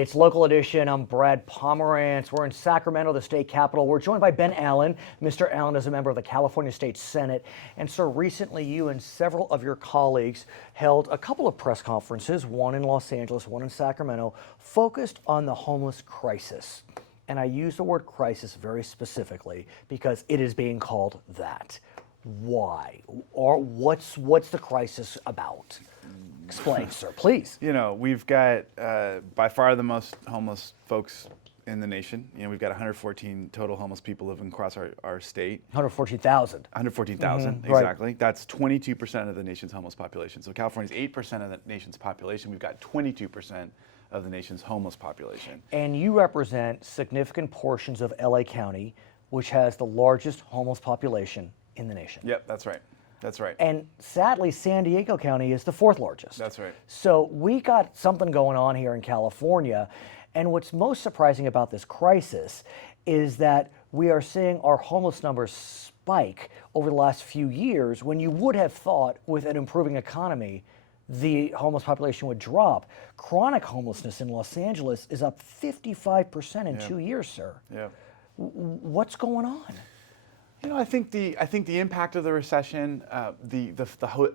It's Local Edition. I'm Brad Pomerance. We're in Sacramento, the state capital. We're joined by Ben Allen. Mr. Allen is a member of the California State Senate. And sir, recently you and several of your colleagues held a couple of press conferences, one in Los Angeles, one in Sacramento, focused on the homeless crisis. And I use the word crisis very specifically because it is being called that. Why? Or what's the crisis about? Explain, sir, please. You know, we've got by far the most homeless folks in the nation. You know, we've got 114 total homeless people living across our state. 114,000. 114,000, exactly. Right. That's 22% of the nation's homeless population. So California's 8% of the nation's population. We've got 22% of the nation's homeless population. And you represent significant portions of LA County, which has the largest homeless population in the nation. Yep, that's right. That's right. And sadly, San Diego County is the fourth largest. That's right. So we got something going on here in California. And what's most surprising about this crisis is that we are seeing our homeless numbers spike over the last few years when you would have thought with an improving economy, the homeless population would drop. Chronic homelessness in Los Angeles is up 55% in 2 years, sir. Yeah. What's going on? You know, I think the impact of the recession, the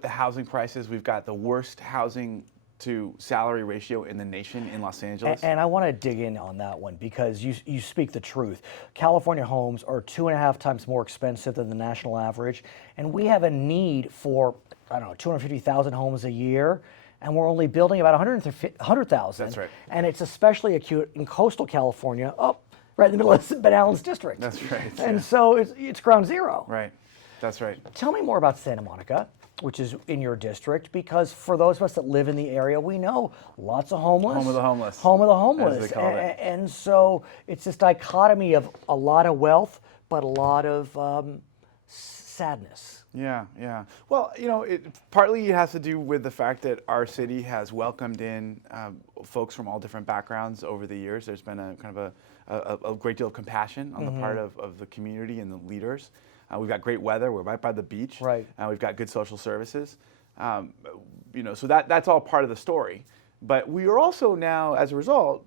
housing prices. We've got the worst housing to salary ratio in the nation in Los Angeles. And I want to dig in on that one because you speak the truth. California homes are 2.5 times more expensive than the national average, and we have a need for 250,000 homes a year. And we're only building about 100,000. That's right. And it's especially acute in coastal California. Right in the middle of Ben Allen's district. That's right. And so it's ground zero. Right. That's right. Tell me more about Santa Monica, which is in your district, because for those of us that live in the area, we know lots of homeless. Home of the homeless. Home of the homeless. As they call it. And so it's this dichotomy of a lot of wealth, but a lot of sadness. Yeah, yeah. Well, you know, partly it has to do with the fact that our city has welcomed in folks from all different backgrounds over the years. There's been a kind of a great deal of compassion on the part of the community and the leaders. We've got great weather. We're right by the beach. Right. We've got good social services. You know, so that's all part of the story. But we are also now, as a result,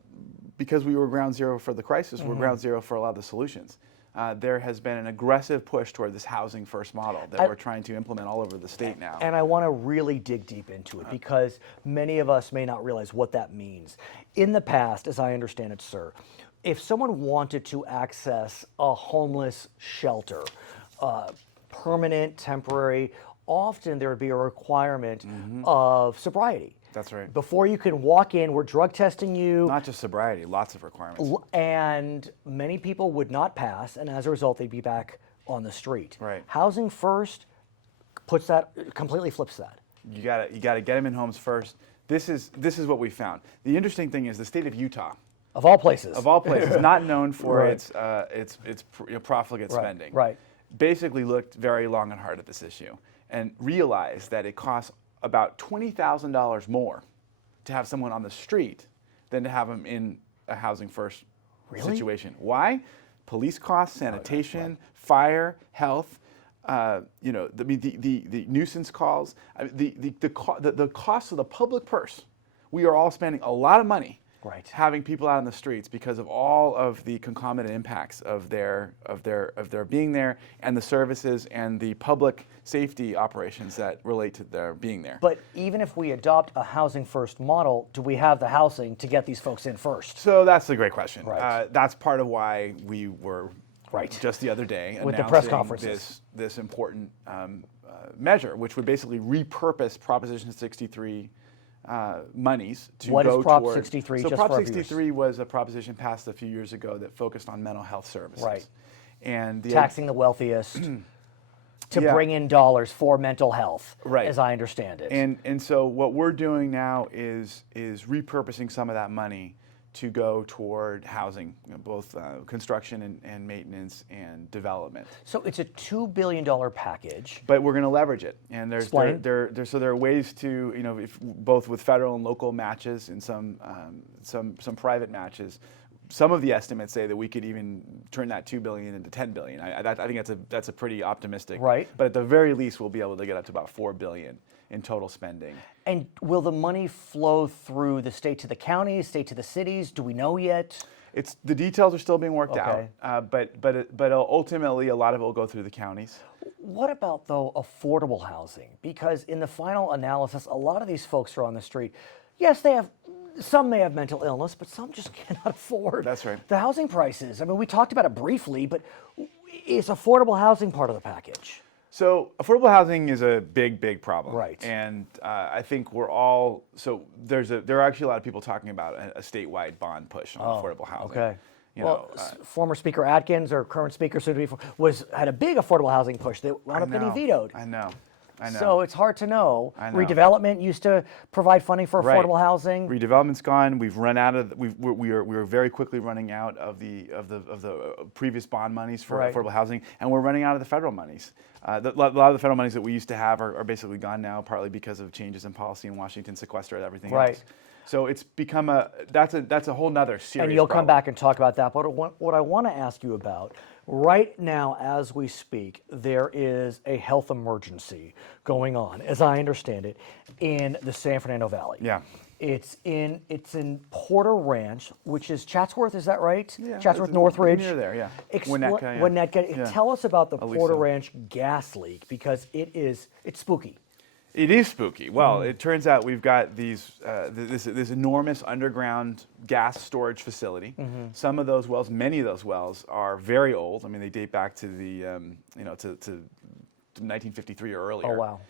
because we were ground zero for the crisis, we're ground zero for a lot of the solutions. There has been an aggressive push toward this housing first model that we're trying to implement all over the state now. And I want to really dig deep into it because many of us may not realize what that means. In the past, as I understand it, sir, if someone wanted to access a homeless shelter, permanent, temporary, often there would be a requirement of sobriety. That's right. Before you can walk in, we're drug testing you. Not just sobriety, lots of requirements. And many people would not pass, and as a result, they'd be back on the street. Right. Housing first completely flips that. You gotta get them in homes first. This is what we found. The interesting thing is the state of Utah, of all places, not known for Right. its profligate spending. Right. Basically looked very long and hard at this issue and realized that it costs about $20,000 more to have someone on the street than to have them in a housing first situation. Why? Police costs, sanitation, fire, health. You know, the nuisance calls, the cost of the public purse. We are all spending a lot of money having people out on the streets because of all of the concomitant impacts of their being there and the services and the public safety operations that relate to their being there. But even if we adopt a housing first model, do we have the housing to get these folks in first? So that's the great question. Right. That's part of why we were just the other day with the press conferences this important measure, which would basically repurpose Proposition 63 monies to what go is Prop toward, 63? So just Prop for 63 was a proposition passed a few years ago that focused on mental health services. Right. And taxing the wealthiest to bring in dollars for mental health, as I understand it. And so what we're doing now is repurposing some of that money to go toward housing, both construction and maintenance and development. So it's a $2 billion package. But we're going to leverage it, and there are ways to, both with federal and local matches and some private matches, some of the estimates say that we could even turn that $2 billion into $10 billion. I think that's a pretty optimistic. Right. But at the very least, we'll be able to get up to about $4 billion in total spending. And will the money flow through the state to the counties, state to the cities? Do we know yet? The details are still being worked Okay. out, but ultimately a lot of it will go through the counties. What about, though, affordable housing? Because in the final analysis, a lot of these folks are on the street. Yes, some may have mental illness, but some just cannot afford That's right. the housing prices. I mean, we talked about it briefly, but is affordable housing part of the package? So affordable housing is a big problem. Right. And I think we're all, there are actually a lot of people talking about a statewide bond push on affordable housing. Okay. You Well, know, former Speaker Atkins, or current Speaker soon to be, had a big affordable housing push that wound up getting vetoed. I know. So it's hard to know. I know. Redevelopment used to provide funding for Right. affordable housing. Redevelopment's gone. We've run out of. We are very quickly running out of the previous bond monies for Right. affordable housing, and we're running out of the federal monies. A lot of the federal monies that we used to have are basically gone now, partly because of changes in policy in Washington, sequestered everything Right. else. So it's become that's a whole nother serious. And you'll come problem. back and talk about that. But what I want to ask you about, right now as we speak, there is a health emergency going on, as I understand it, in the San Fernando Valley. Yeah. It's in Porter Ranch, which is Chatsworth, is that right? Yeah, Chatsworth, it's Northridge. near there, yeah. Winnetka, yeah. Winnetka. Yeah. Tell us about the Aliso. Porter Ranch gas leak, because it's spooky. It is spooky. Well, it turns out we've got this enormous underground gas storage facility. Some of those wells, many of those wells, are very old. I mean, they date back to the to 1953 or earlier. Oh, wow.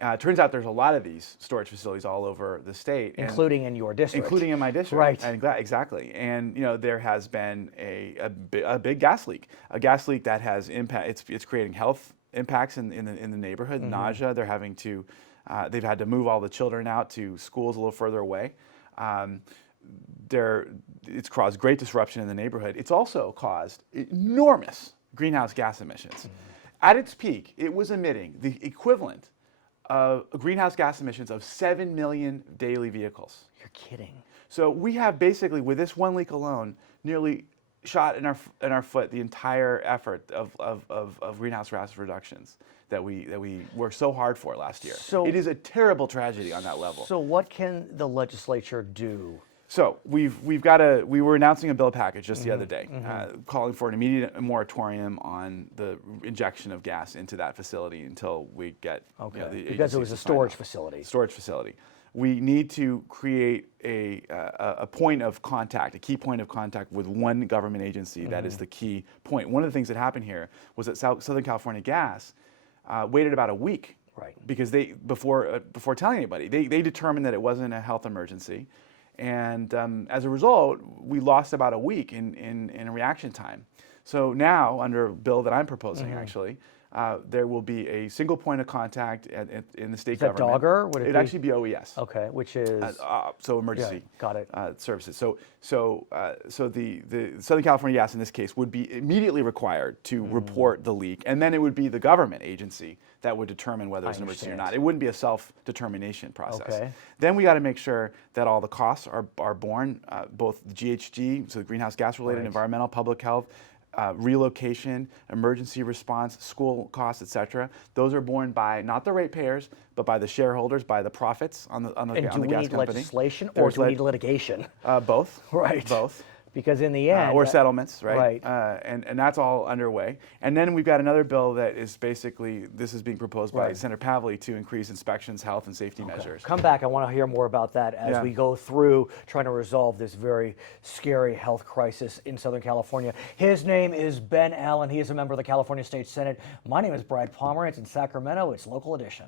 It turns out there's a lot of these storage facilities all over the state, Including in your district. including in my district. Right. And exactly. And there has been a big gas leak. A gas leak that has impact. It's creating health impacts in the neighborhood. Nausea. They're having to. They've had to move all the children out to schools a little further away. It's caused great disruption in the neighborhood. It's also caused enormous greenhouse gas emissions. At its peak, it was emitting the equivalent of greenhouse gas emissions of 7 million daily vehicles. You're kidding. So we have basically, with this one leak alone, nearly shot in our foot the entire effort of greenhouse gas reductions that we worked so hard for last year. So it is a terrible tragedy on that level. So what can the legislature do? So we were announcing a bill package just the other day, calling for an immediate moratorium on the injection of gas into that facility until we get the Because it was a storage facility. Storage facility. We need to create a point of contact, a key point of contact with one government agency. That is the key point. One of the things that happened here was that Southern California Gas waited about a week, Right. because before telling anybody, they determined that it wasn't a health emergency, and as a result, we lost about a week in reaction time. So now, under a bill that I'm proposing, actually, there will be a single point of contact in the state government. Is that DOGGR? Would it It'd be? actually be OES. Okay, which is So emergency got it. services. So the Southern California Gas in this case would be immediately required to report the leak, and then it would be the government agency that would determine whether it's an emergency or understand. not. It wouldn't be a self-determination process. Okay. Then we got to make sure that all the costs are borne, both the GHG, so the greenhouse gas related, Right. environmental, public health, relocation, emergency response, school costs, et cetera. Those are borne by not the ratepayers, but by the shareholders, by the profits on the And gas do we company. need legislation or do we need litigation? Both. Right. Both. Because in the end, Or settlements, right? Right. And that's all underway. And then we've got another bill that is basically, this is being proposed by Right. Senator Pavley to increase inspections, health, and safety measures. come back. I want to hear more about that as Yeah. we go through trying to resolve this very scary health crisis in Southern California. His name is Ben Allen. He is a member of the California State Senate. My name is Brad Pomerance in Sacramento. It's Local Edition.